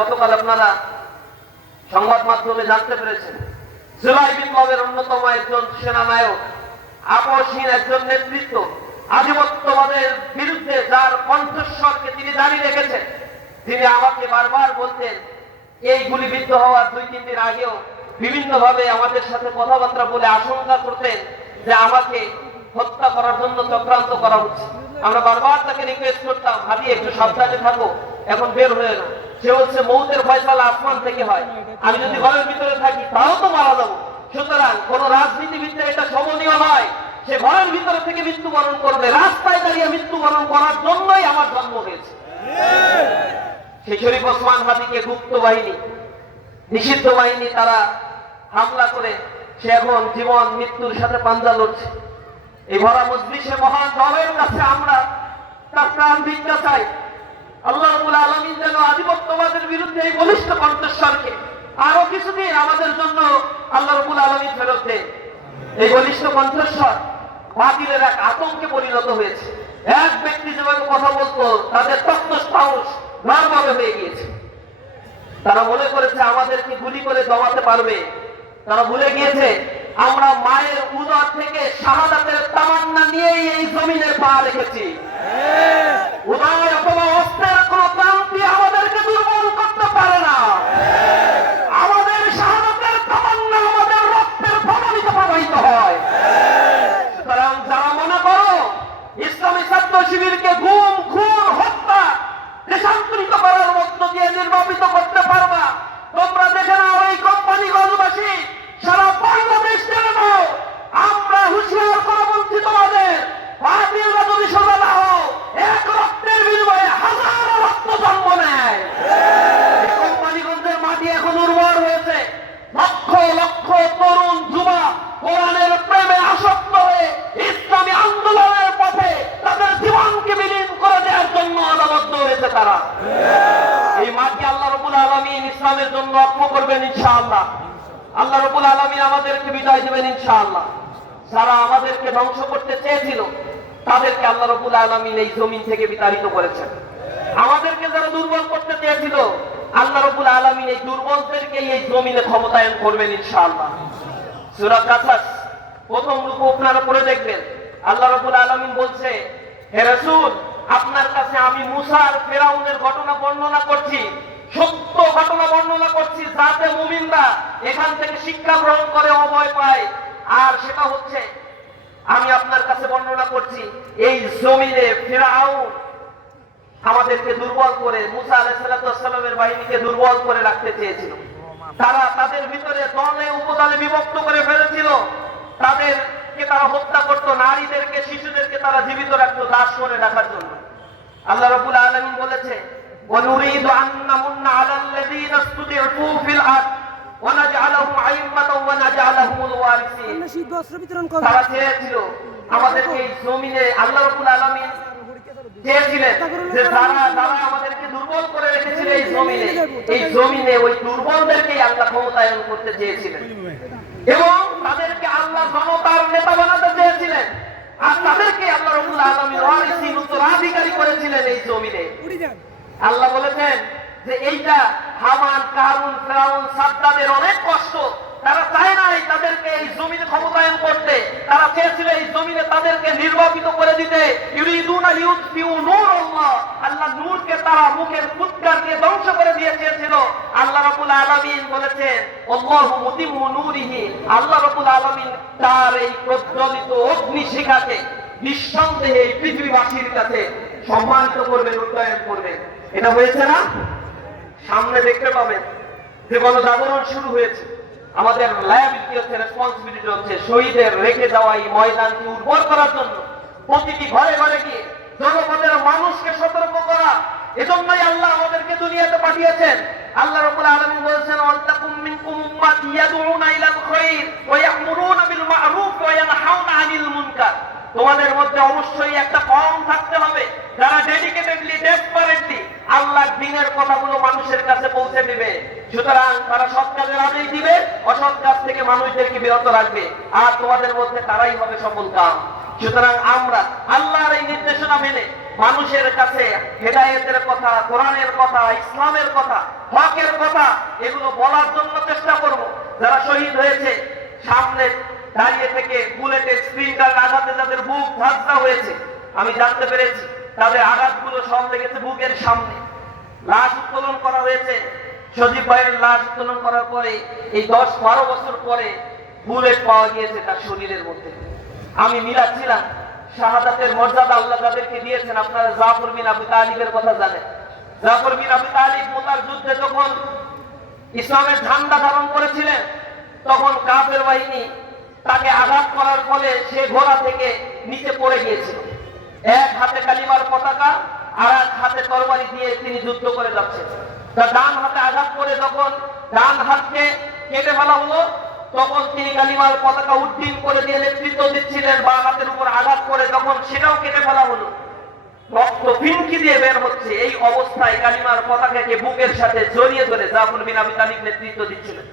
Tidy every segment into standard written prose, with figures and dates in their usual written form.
গতকাল আপনারা সংবাদ মাধ্যমে জানতে পেরেছেন, জুলাই বিপ্লবের অন্যতম একজন সেনানায়ক, আপসহীন একজন নেতৃত্ব, আধিপত্যবাদের বিরুদ্ধে যার কণ্ঠস্বরকে তিনি জারি রেখেছেন, তিনি আমাকে বারবার বলতেন, এই গুলিবিদ্ধ হওয়ার 2-3 দিন আগেও বিভিন্ন ভাবে আমাদের সাথে কথাবার্তা বলে আশঙ্কা করতেন যে আমাকে হত্যা করার জন্য চক্রান্ত করা হচ্ছে। আমরা বারবার তাকে রিকোয়েস্ট করতাম, ভাবি একটু সাবধানে থাকো, এখন বের হয়ে না। সে হচ্ছে মৌতের ফয়সালা আসমান থেকে হয়, আমি যদি ঘরের ভিতরে থাকি তাও তো মারা যাবো। সুতরাং কোন রাজনীতিবিদদের এটা শোভনীয় নয়, সে ঘরের ভিতরে থেকে মৃত্যুবরণ করবে, রাস্তায় দাঁড়িয়ে মৃত্যুবরণ করার জন্যই আমার জন্ম হয়েছে। সেই শরীফ ওসমান হাদিকে গুপ্ত বাহিনী, নিষিদ্ধ বাহিনী তারা হামলা করে সে এখন জীবন মৃত্যুর সাথে পাঞ্জা লড়ছে। এই ভরা মজলিসে মহান রবের কাছে আমরা তার প্রাণ ভিক্ষা চাই। আল্লাহ রাব্বুল আলামিন যেন আধিপত্যবাদের বিরুদ্ধে এই বলিষ্ঠ কণ্ঠস্বরকে আরো কিছুদিন আমাদের জন্য আল্লাহ রাব্বুল আলামিন ফেরত দেন। এই বলিষ্ঠ কণ্ঠস্বর বাতিলের এক আতঙ্কে পরিণত হয়েছে। এক ব্যক্তি যেভাবে কথা বলতো তাদের তত্ত্ব সাহস নড়বড়ে হয়ে গিয়েছে। তারা মনে করেছে আমাদেরকে গুলি করে দমাতে পারবে। তারা ভুলে গিয়েছে আমরা মায়ের উদর থেকে শাহাদাতের তামান্না নিয়েই এই জমিনে পা রেখেছি। উদয় অথবা অস্ত্রের কোন ক্রান্তি আমাদেরকে দুর্বল করতে পারে না। আমাদের শাহাদাতের তামান্না আমাদের রক্তের প্রবাহিত প্রবাহিত হয়। সুতরাং যারা মনে করো ইসলামী ছাত্র শিবিরকে গুম, খুন, হত্যা, দেশান্তরিত করার মধ্য দিয়ে নির্বাপিত করতে পারবা, তোমরা দেখে নাও এই কোম্পানিগঞ্জবাসী সারা বাংলাদেশ জেনে নাও, আমরা হুঁশিয়ার করে বলছি তোমাদের, বাতিলরা যদি সোজা না হও, এক রক্তের বিনিময়ে হাজারো রক্ত জন্ম নেয়। এই কোম্পানিগঞ্জের মাটি এখন উর্বর হয়েছে। লক্ষ লক্ষ তরুণ যুবা কোরআনের প্রেমে আসক্ত হয়ে ইসলামী আন্দোলনের পথে তাদের জীবনকে বিলীন করে দেওয়ার জন্য আদাবদ্ধ হয়েছে তারা। এই মাটি আল্লাহ রাব্বুল আলামিন ইসলামের জন্য রক্ষা করবেন ইনশাআল্লাহ। আল্লাহ রাব্বুল আলামিন আমাদেরকে বিজয় দেবেন ইনশাআল্লাহ। যারা আমাদেরকে ধ্বংস করতে চেয়েছিল তাদেরকে আল্লাহ রাব্বুল আলামিন এই জমিন থেকে বিতাড়িত করেছেন। আমাদেরকে যারা দুর্বল করতে চেয়েছিল আল্লাহ রাব্বুল আলামিন এই দুর্বলদেরকে এই জমিনে ক্ষমতায়ন করবেন ইনশাআল্লাহ। সূরা কাসাস প্রথম রূপ আপনারা পড়ে দেখবেন। আল্লাহ রাব্বুল আলামিন বলছে, হে রাসূল, আপনার কাছে আমি মুসা আর ফেরাউনের ঘটনা বর্ণনা করছি, সত্য ঘটনা বর্ণনা করছি, যাতে মুমিনরা এখান থেকে শিক্ষা গ্রহণ করে অভয় পায়। আর সেটা হচ্ছে আমি আপনার কাছে বর্ণনা করছি এই জমিনে ফিরআউন আমাদেরকে দুর্বল করে, মুসা আলাইহিস সালামের বাহিনীকে দুর্বল করে রাখতে চেয়েছিল। তারা তাদের ভিতরে দলে উপদলে বিভক্ত করে ফেলেছিল। তাদেরকে তারা হত্যা করতো, নারীদেরকে, শিশুদেরকে তারা জীবিত রাখতো দাস করে রাখার জন্য। আল্লাহ রাব্বুল আলামিন বলেছে, ওয়ানুরিদু আন নামুন্না আলাল লাযীনা ইসতুদিফু ফিল আরদ ওয়া নাজআলাহুম আইম্মাতাও ওয়া নাজআলাহুমুল ওয়ারিসিন। তারা চেয়েছিল আমাদেরকে এই জমিনে, আল্লাহ রাব্বুল আলামিন চেয়েছিলেন যে যারা আমাদেরকে দুর্বল করে রেখেছিল এই জমিনে ওই দুর্বলদেরকেই আল্লাহ ক্ষমতায়ন করতে চেয়েছিলেন এবং তাদেরকে আল্লাহ জনতার নেতা বানাতে চেয়েছিলেন। আর তাদেরকে আল্লাহ রাব্বুল আলামিন ওয়ারিসিন, উত্তরাধিকারী করেছিলেন এই জমিনে। আল্লাহ বলেছেন যে এইটা হামান, কারুন, ফিরআউন, সাদ্দাদের অনেক কষ্ট। তারা চায় না তাদেরকে এই জমিনে ক্ষমতায়ন করতে, তারা চেয়েছিল এই জমিনে তাদেরকে নির্বাপিত করে দিতে। ইউরিদুনা লিউতফিউ নূরাল্লাহ, আল্লাহ নূরকে তারা মুখের ফুৎকার দিয়ে ধ্বংস করে দিয়ে চেয়েছিল। আল্লাহ রাব্বুল আলামিন বলেছেন, আল্লাহু মুতিম্মু নূরিহি, আল্লাহ রাব্বুল আলামিন তার এই প্রজ্বলিত অগ্নিশিখাকে নিঃসন্দেহে এই পৃথিবীবাসীর কাছে সম্মানিত করবেন, উন্নয়ন করবেন। এটা হয়েছে না? সামনে দেখতে পাবেন যে গণজাগরণ শুরু হয়েছে। আমাদের লায়াবিলিটি হচ্ছে, রেসপন্সিবিলিটি হচ্ছে শহীদের রেখে যাওয়া এই ময়দানকে উর্বর করার জন্য প্রতিটি ঘরে ঘরে গিয়ে জনপদের মানুষকে সতর্ক করা। এজন্যই আল্লাহ আমাদেরকে দুনিয়াতে পাঠিয়েছেন। আল্লাহ রাব্বুল আলামিন বলেছেন, ওয়ালতাকুম মিনকুম উম্মাতুন ইয়াদউনা ইলাল খায়র ওয়া ইয়া'মুরুনা বিল মা'রুফ ওয়া ইয়ানহাউনা আনিল মুনকার। তোমাদের মধ্যে অবশ্যই একটা কম থাকতে হবে যারা ডেডিকেটেডলি, ডেসপারেটলি আল্লাহর দ্বীনের কথাগুলো মানুষের কাছে পৌঁছে দিবে। সুতরাং তারা সৎ কাজের আদেশ দিবে, অসৎ কাজ থেকে মানুষদেরকে বিরত রাখবে, আর তোমাদের মধ্যে তারাই হবে সফল কাম। সুতরাং আমরা আল্লাহর এই নির্দেশনা মেনে মানুষের কাছে হেদায়েতের কথা, কোরআনের কথা, ইসলামের কথা, হকের কথা এগুলো বলার জন্য চেষ্টা করব। যারা শহীদ হয়েছে সামনে দাঁড়িয়ে থেকে বুলেটের স্প্রিন্টার আঘাতে যাদের বুক ধাক্কা হয়েছে, আমি জানতে পেরেছি তাদের আঘাতগুলো সব লেগেছে বুকের সামনে। লাশ উত্তোলন করা হয়েছে, সজীব ভাইয়ের লাশ উত্তোলন করার পরে এই 10-12 বছর পরে বুলেট পাওয়া গিয়েছে তার শরীরের মধ্যে। আমি মিলাচ্ছিলাম শাহাদাতের মর্যাদা আল্লাহ যাদেরকে দিয়েছেন। আপনারা জাফর বিন আবু তালিবের কথা জানেন। জাফর বিন আবু তালিব মুতার যুদ্ধে যখন ইসলামের ঝান্ডা ধারণ করেছিলেন, তখন কাফের বাহিনী তাকে আঘাত করার ফলে সে ঘোড়া থেকে নিচে পড়ে গিয়েছিল। এক হাতে কালিমার পতাকা আর এক হাতে তরবারি দিয়ে তিনি যুদ্ধ করে যাচ্ছেন। তার ডান হাতে আঘাত করে যখন ডান হাতকে কেটে ফেলা হলো, তখন তিনি কালিমার পতাকা উড্ডীন করে দিয়ে নেতৃত্ব দিচ্ছিলেন। বা হাতের উপর আঘাত করে যখন সেটাও কেটে ফেলা হলো, রক্ত ফিনকি দিয়ে বের হচ্ছে। এই অবস্থায় কালিমার পতাকাকে বুকের সাথে জড়িয়ে ধরে জাফর বিন আবি তালিব নেতৃত্ব দিচ্ছিলেন।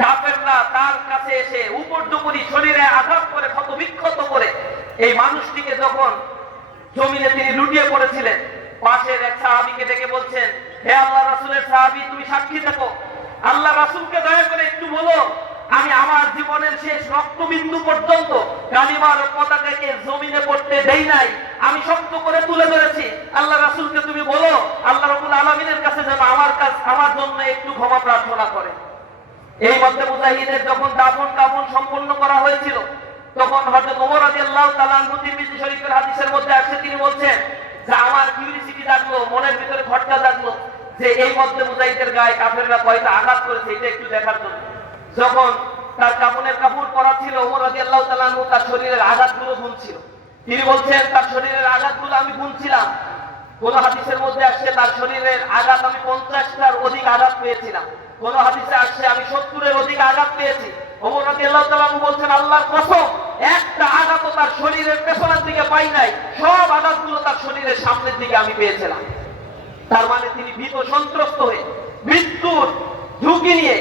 কাফেররা তার কাছে এসে উপর্যুপরি শরীরে আঘাত করে ক্ষত বিক্ষত করে এই মানুষটিকে যখন জমিনে তিনি লুটিয়ে পড়েছিলেন, পাশের এক সাহাবীকে ডেকে বলছেন, হে আল্লাহ রাসূলের সাহাবী, তুমি সাক্ষী থাকো, আল্লাহ রাসূলকে দয়া করে একটু বলো, আমি আমার জীবনের শেষ রক্তবিন্দু পর্যন্ত কালিমার পতাকাকে জমিনে পড়তে দেই নাই, আমি শক্ত করে তুলে ধরেছি। আল্লাহ রাসূলকে তুমি বলো আল্লাহ রাব্বুল আলামিনের কাছে যেন আমার জন্য একটু ক্ষমা প্রার্থনা করে। এই মধ্যে মুজাহিদের যখন দাফন কাফন সম্পন্ন করা হয়েছিল, তখন হযরত ওমর রাদিয়াল্লাহু তাআলা আনহু তিরমিজি শরীফের হাদিসের মধ্যে আসছে, তিনি বলছেন যে আমার কিউরিসিটি জাগলো, মনের ভিতরে খটকা জাগলো যে এই মধ্যে মুজাহিদের গায়ে কাফেররা কয়টা আঘাত করেছে, এটা একটু দেখার জন্য। যখন তার কাফনের কাপড় পরা ছিল, ওমর রাদিয়াল্লাহু তাআলা আনহু তার শরীরের আঘাতগুলো গুনছিল। তিনি বলছেন তার শরীরের আঘাতগুলো আমি গুনছিলাম, কোন হাদিসের মধ্যে আসছে তার শরীরের আঘাত আমি 50টার অধিক আঘাত পেয়েছিলাম, কোন হাদিসে আসছে আমি 70-এর অধিক আঘাত পেয়েছি। ওমর রাদিয়াল্লাহু তাআলা বলছেন আল্লাহর কসম, একটা আঘাতও তার শরীরের পেছনের দিকে পাই নাই, সব আঘাতগুলো তার শরীরের সামনের দিকে আমি পেয়েছিলাম। তার মানে তিনি ভীত সন্ত্রস্ত হয়ে মৃত্যুর ঝুঁকি নিয়ে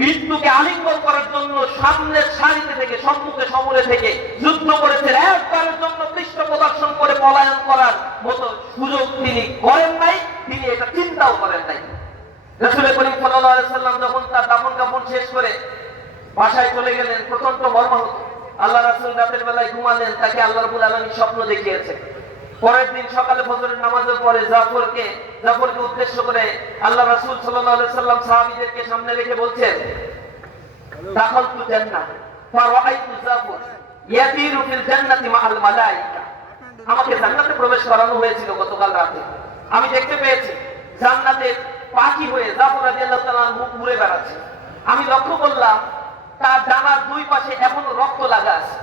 মৃত্যুকে আলিঙ্গন করার জন্য সামনের সারিতে থেকে, সম্মুখে সমরে থেকে যুদ্ধ করেছেন। একবারের জন্য পৃষ্ঠ প্রদর্শন করে পলায়ন করার মতো সুযোগ তিনি করেন নাই, তিনি এটা চিন্তাও করেন নাই। রাসূল করিম সাল্লাল্লাহু আলাইহি সাল্লাম যখন তার দাফন কাফন শেষ করে বাসায় চলে গেলেন, প্রচন্ড মর্মাহত। আল্লাহ রাসূল রাতের বেলায় ঘুমালেন, তাকে আল্লাহ রাব্বুল আলামিন স্বপ্ন দেখিয়েছেন। পরের দিন সকালে ফজরের নামাজের পরে জাফরকে উদ্দেশ্য করে আল্লাহ রাসূল সাল্লাল্লাহু আলাইহি সাল্লাম সাহাবীদেরকে সামনে রেখে বলছেন, দাখালতু জান্নাহ ফারাআইতু জাফর ইয়াতিরু ফিল জান্নাতি মাআল মালায়েকা। আমাকে জান্নাতে প্রবেশ করানো হয়েছিল গতকাল রাতে, আমি দেখতে পেয়েছি জান্নাতে পাখি হয়ে জাফর রাদিয়াল্লাহু তাআলা উড়ে বেড়াচ্ছে। আমি লক্ষ্য করলাম তার ডানার দুই পাশে এখনো রক্ত লাগা আছে।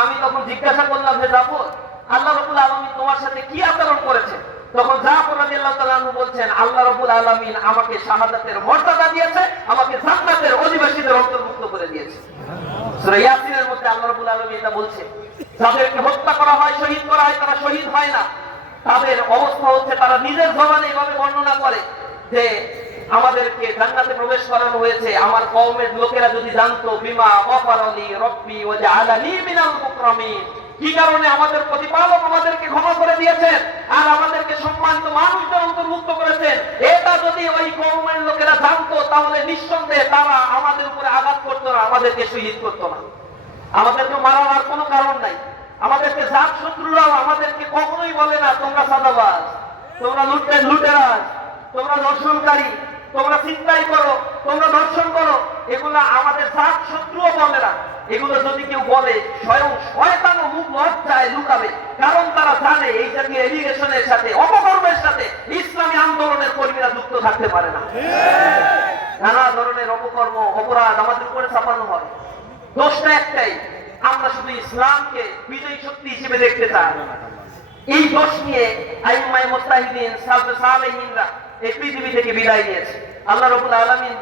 আমি তখন জিজ্ঞাসা করলাম, হে জাফর, আল্লাহ রাব্বুল আলামিন তোমার সাথে কি আচরণ করেছে? তখন জাফর রাদিয়াল্লাহু তাআলা বলছেন, আল্লাহ রাব্বুল আলামিন আমাকে শাহাদাতের মর্যাদা দিয়েছে, আমাকে জান্নাতের অধিবাসীদের অন্তর্ভুক্ত করে দিয়েছে। সূরা ইয়াসিনের মধ্যে আল্লাহ রাব্বুল আলামিন এটা বলছে, যাদেরকে হত্যা করা হয়, শহীদ করা হয়, তারা শহীদ হয় না। তাদের অবস্থা হচ্ছে তারা নিজের জবানে এভাবে বর্ণনা করে যে আমাদেরকে জান্নাতে প্রবেশ করানো হয়েছে, আমার কওমের লোকেরা যদি জানতো বিমা গফারালি রব্বি ওয়া জাআলানি মিনাল মুকরামিন, কি কারণে আমাদের প্রতিপালক আমাদেরকে ক্ষমা করে দিয়েছেন আর আমাদেরকে সম্মানিত মানুষদের অন্তর্ভুক্ত করেছেন, এটা যদি ওই কওমের লোকেরা জানতো তাহলে নিঃসন্দেহে তারা আমাদের উপরে আঘাত করতো না, আমাদেরকে শহীদ করতো না। আমাদেরকে মারার কোনো কারণ নাই। আমাদেরকে জাত শত্রুরাও আমাদেরকে কখনোই বলে না তোমরা সাদাবাজ, তোমরা লুটেরাজ, তোমরা দর্শনকারী, তোমরা চিন্তাই করো, তোমরা দর্শন করো, এগুলো আমাদের জাত শত্রুও বলে না। এগুলো যদি কেউ বলে স্বয়ং শয়তানও মুখ লজ্জায় লুকাবে, কারণ তারা জানে এই জাতীয় এলিগেশনের সাথে, অপকর্মের সাথে ইসলামী আন্দোলনের কর্মীরা যুক্ত থাকতে পারে না। নানা ধরনের অপকর্ম, অপরাধ আমাদের উপরে চাপানো হয়। দোষটা একটাই, আমরা শুধু ইসলামকে বিজয়ী শক্তি হিসেবে দেখতে চাই। এই দোষ নিয়ে আইম্মায়ে মুজতাহিদিন, সালফে সালেহিনরা এই পৃথিবী থেকে বিদায় নিয়েছে। আল্লাহ রাব্বুল আলামিন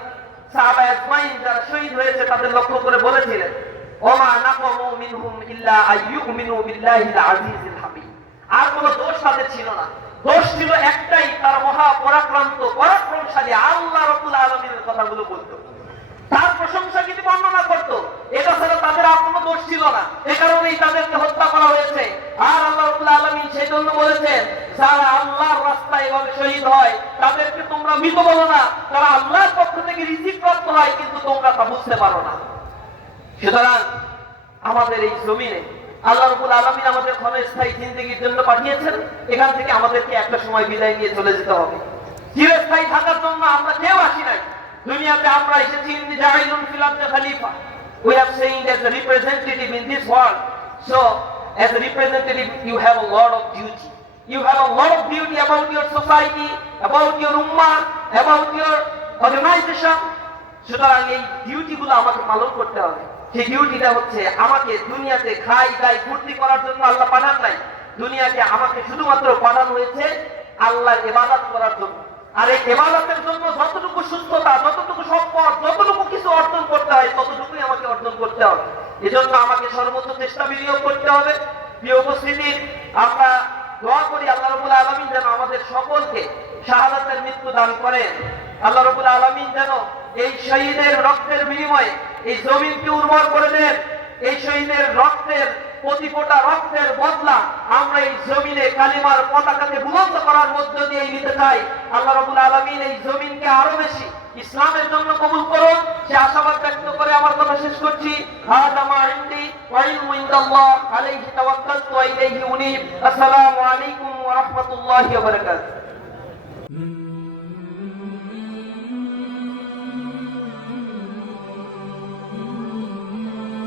সাহাবায়ে আজমাইন যারা শহীদ হয়েছে তাদের লক্ষ্য করে বলেছিলেন, ওমা নাকামু মিনহুম ইল্লা আইয়ুমিনু বিল্লাহিল আজিজিল হামিদ। আর কোনো দোষ তাদের ছিল না, দোষ ছিল একটাই, তারা মহা পরাক্রমশালী আল্লাহ রাব্বুল আলামিনের কথাগুলো বলতো, তার প্রশংসা কিন্তু বর্ণনা করতো। এটা ছাড়া তাদের আর কোনো দোষ ছিল না, এ কারণেই তাদেরকে হত্যা করা হয়েছে। আর আল্লাহ রাব্বুল আলামিন সেই জন্য বলেছেন, যারা আল্লাহর রাস্তায় এভাবে শহীদ হয় তাদেরকে তোমরা মৃত বলো না, তারা আল্লাহর পক্ষ থেকে রিজিক প্রাপ্ত হয়, কিন্তু তোমরা তা বুঝতে পারো না। সুতরাং আমাদের এই জমিনে আল্লাহ রাব্বুল আলামিন আমাদের ক্ষণস্থায়ী জিন্দেগির জন্য পাঠিয়েছেন। এখান থেকে আমাদেরকে একটা সময় বিদায় নিয়ে চলে যেতে হবে। চিরস্থায়ী থাকার জন্য আমরা কেউ আসি নাই দুনিয়াতে। আমরা এসেছি জাইলুন ফিল আরদি খলিফা। We are saying as a representative in this world. So as a representative you have a lot of duty. You have a lot of duty about your society, about your ummah, about your organization. সুতরাং এই ডিউটিগুলো আমাকে পালন করতে হবে। সেই ডিউটিটা হচ্ছে, আমাকে দুনিয়াতে খাই দাই ফুর্তি করার জন্য আল্লাহ পাঠান নাই। দুনিয়াতে আমাকে শুধুমাত্র পাঠানো হয়েছে আল্লাহর ইবাদত করার জন্য। আর এই ইবাদতের জন্য যতটুকু সুস্থতা, যতটুকু সম্পদ, যতটুকু কিছু অর্জন করতে হয় ততটুকুই আমাকে অর্জন করতে হবে। এজন্য আমাকে সর্বোচ্চ চেষ্টা বিনিয়োগ করতে হবে। প্রিয় উপস্থিতি, আমরা দোয়া করি আল্লাহ রাব্বুল আলামিন যেন আমাদের সকলকে শাহাদাতের মৃত্যু দান করেন। আল্লাহ রাব্বুল আলামিন যেন এই শহীদের রক্তের বিনিময়ে এই জমিনকে উর্বর করে দেন। এই শহীদের রক্তের প্রতি ফোঁটা রক্তের বদলা আমরা এই জমিনে কালিমার পতাকাকে বুলন্দ করার মধ্য দিয়ে নিতে চাই। আল্লাহ রাব্বুল আলামিন এই জমিনকে আরো বেশি ইসলামের জন্য কবুল করুন, সে আশাবাদ ব্যক্ত করে আমার কথা শেষ করছি। হাযা মা ইনদি ওয়া ইলমু ইনদাল্লাহ আলাইহি তাওয়াক্কালতু ওয়া ইলাইহি উনীব। আসসালামু আলাইকুম ওয়া রাহমাতুল্লাহি ওয়া বারাকাতুহু।